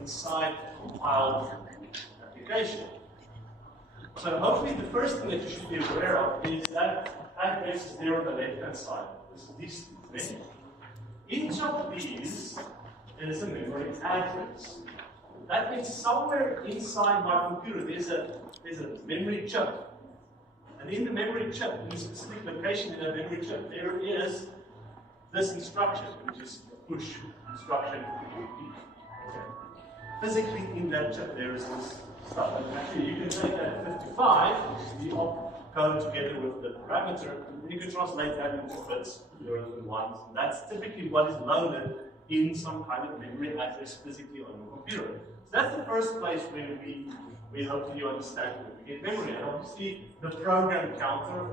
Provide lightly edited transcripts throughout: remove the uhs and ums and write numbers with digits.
inside the compiled application. So hopefully the first thing that you should be aware of is that address is there on the left-hand side. These things. Each of these is a memory address. That means somewhere inside my computer there's a memory chip. And in the memory chip, in a specific location in that memory chip, there is this instruction, which is a push instruction. Okay. Physically in that chip there is this stuff. And actually you can take that 55, which is the opcode together with the parameter, and you can translate that into bits, zeros and ones. And that's typically what is loaded in some kind of memory address physically on your computer. So that's the first place where we hopefully you understand where we get memory. And obviously the program counter,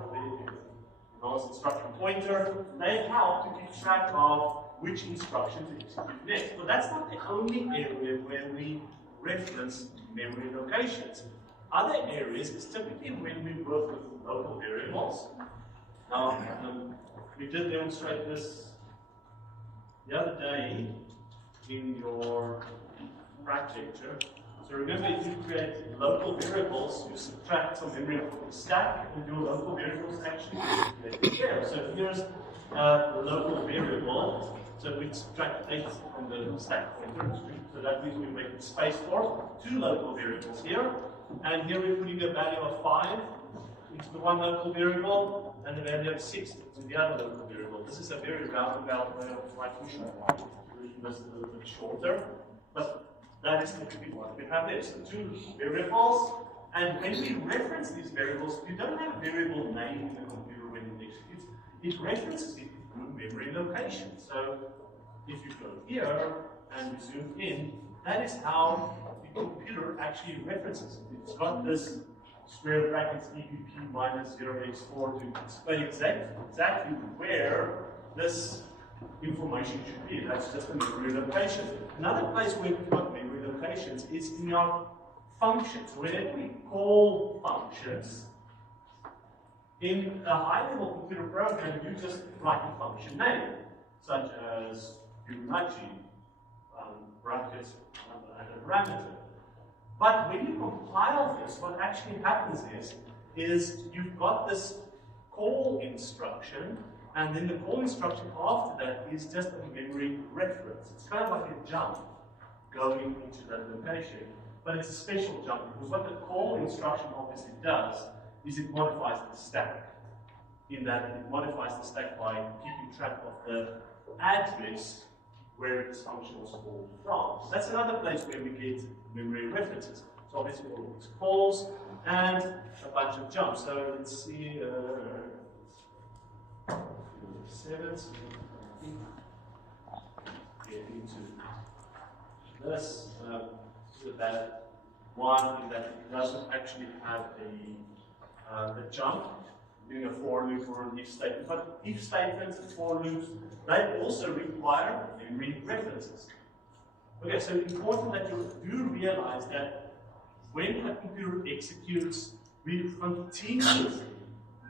the instruction pointer, they help to keep track of which instruction to execute next. But that's not the only area where we reference memory locations. Other areas is typically when we work with local variables. Now, we did demonstrate this the other day in your architecture. So remember, if you create local variables, you subtract some memory from the stack, and your local variables actually get there. So here's the local variable. So we subtract 8 from the stack pointer. So that means we make space for 2 local variables here. And here we're putting a value of 5 into the one local variable, and the value of 6 into the other local variable. This is a very roundabout way of writing this a little bit shorter. But that is typically what we have there. So 2 variables, and when we reference these variables, you don't have a variable name in the computer when it executes. It references it through memory location. So if you go here and we zoom in, that is how the computer actually references it. It's got this square brackets EBP minus 0x4 to explain exactly where this information should be. That's just a memory location. Another place where we've got memory locations is in our functions. Whenever we call functions, in a high-level computer program, you just write a function name, such as Fibonacci, brackets, and a parameter. But when you compile this, what actually happens is you've got this call instruction, and then the call instruction after that is just a memory reference. It's kind of like a jump going into that location, but it's a special jump because what the call instruction obviously does is it modifies the stack. In that it modifies the stack by keeping track of the address where this function was called from. So that's another place where we get memory references. So obviously all of these calls and a bunch of jumps. So let's see. 7, so get into this. That one is that it doesn't actually have a jump, doing a for loop or an if statement. But if statements and for loops, they also require memory references. Okay, so it's important that you do realize that when a computer executes, we continuously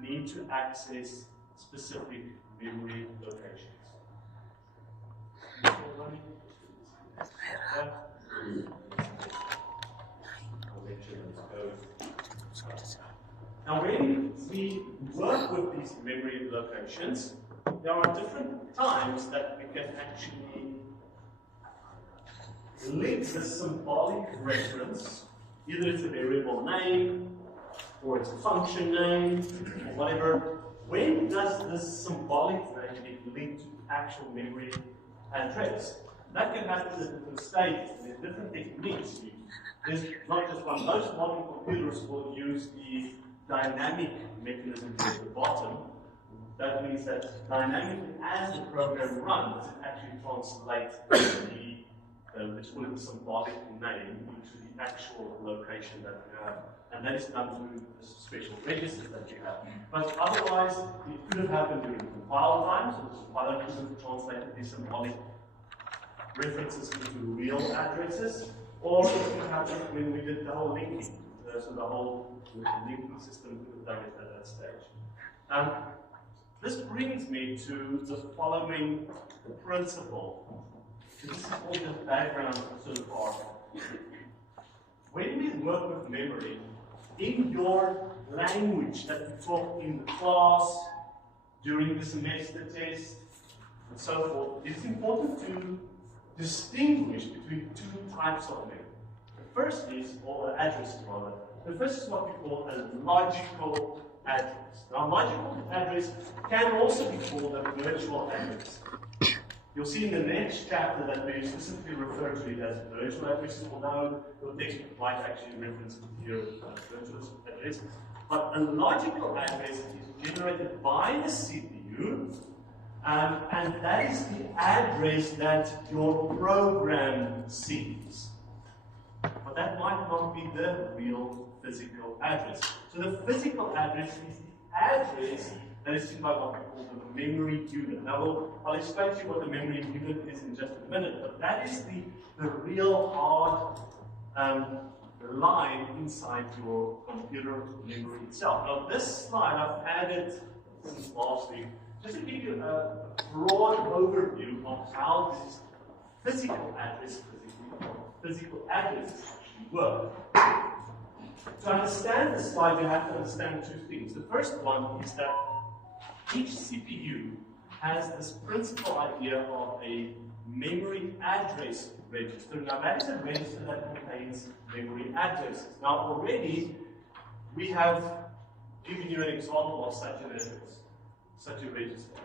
need to access specific memory locations. Now, when we work with these memory locations, there are different times that we can actually link the symbolic reference, either it's a variable name, or it's a function name, or whatever. When does this symbolic name get linked to actual memory address? That can happen at different stages. There's different techniques. There's not just one. Most modern computers will use the dynamic mechanism at the bottom. That means that dynamically, as the program runs, it actually translates let's call it the symbolic name into the actual location that we have. And that is done through the special registers that you have. But otherwise, it could have happened during compile time, so the compiler could have translated these symbolic references into real addresses, or it could have happened when we did the whole linking. So the whole linking system could have done it at that stage. This brings me to the following principle. This is all just background so far. work with memory in your language that you talk in the class, during the semester test, and so forth, it's important to distinguish between two types of memory. The first is, or addresses rather, the first is what we call a logical address. Now, logical address can also be called a virtual address. You'll see in the next chapter that we specifically refer to it as virtual addresses, although your textbook might actually reference it here as virtual address. But a logical address is generated by the CPU, and that is the address that your program sees. But that might not be the real physical address. So the physical address is the address that is seen by what we call the memory unit. Now, I'll explain to you what the memory unit is in just a minute, but that is the real hard line inside your computer memory itself. Now, this slide I've added since last week just to give you a broad overview of how this physical addresses actually work. To understand this slide, you have to understand two things. The first one is that each CPU has this principal idea of a memory address register. Now, that is a register that contains memory addresses. Now, already we have given you an example of such an address, such a register.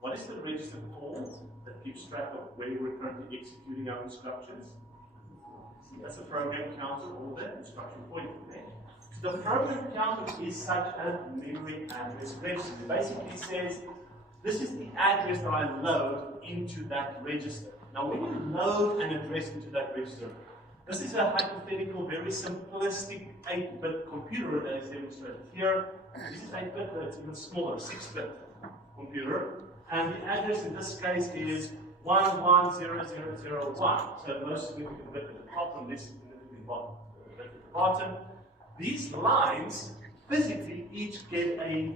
What is the register called that keeps track of where we're currently executing our instructions? That's the program counter or the instruction pointer. So the program counter is such a memory address register. It basically says, this is the address that I load into that register. Now, when you load an address into that register, this is a hypothetical, very simplistic 8-bit computer that is demonstrated here. This is 8-bit, but it's even smaller, 6-bit computer. And the address in this case is 110001. So the most significant bit at the top and this significant bit at the bottom. These lines physically each get a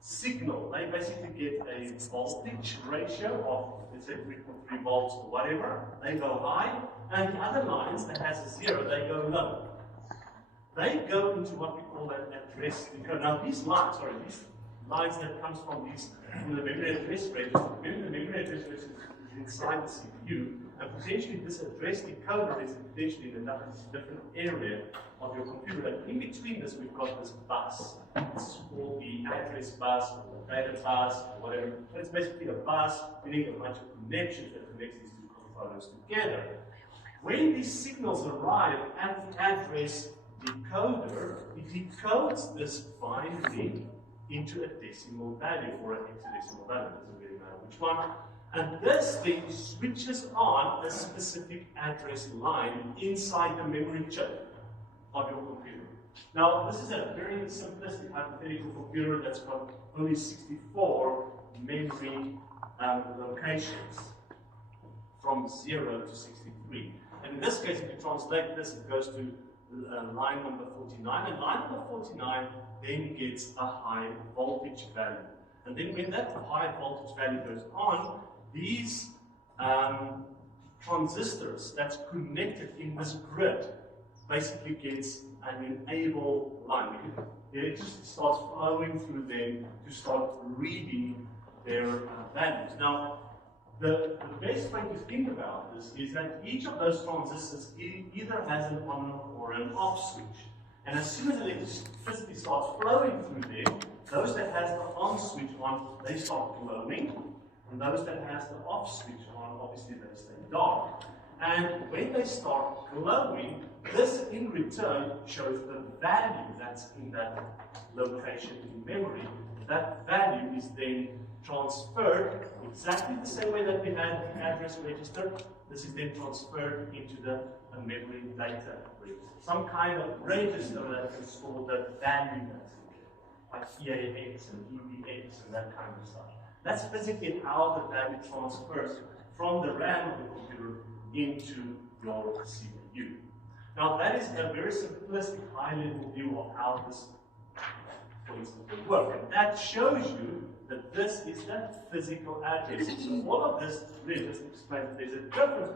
signal. They basically get a voltage ratio of, let's say, 3.3 volts or whatever. They go high. And the other lines that has a 0, they go low. They go into what we call an address decoder. Now these lines that comes from the memory address register. Remember, the memory address register is inside the CPU, and potentially this address decoder is potentially in another different area of your computer. And in between this, we've got this bus. This is called the address bus or the data bus or whatever. But it's basically a bus meaning a bunch of connections that connects these two components together. When these signals arrive at the address decoder, it decodes this binary into a decimal value or an hexadecimal value. It doesn't really matter which one. And this then switches on a specific address line inside the memory chip of your computer. Now, this is a very simplistic hypothetical computer that's got only 64 memory locations from 0 to 63. And in this case, if you translate this, it goes to line number 49. And line number 49 then gets a high voltage value. And then when that high voltage value goes on, these transistors that's connected in this grid basically gets an enable line. It just starts flowing through them to start reading their values. Now, the best way to think about this is that each of those transistors either has an on or an off switch. And as soon as electricity starts flowing through them, those that has the on switch on, they start glowing. And those that has the off switch on, obviously they stay dark. And when they start glowing, this in return shows the value that's in that location in memory. That value is then transferred exactly the same way that we had the address register. This is then transferred into the memory data register. Some kind of register that can store the value that's in there, like EAX and EBX and that kind of stuff. That's physically how the value transfers from the RAM of the computer into your CPU. Now that is a very simplistic high-level view of how this, for instance, will work. And that shows you that this is the physical address. So all of this really just explains that there's a difference between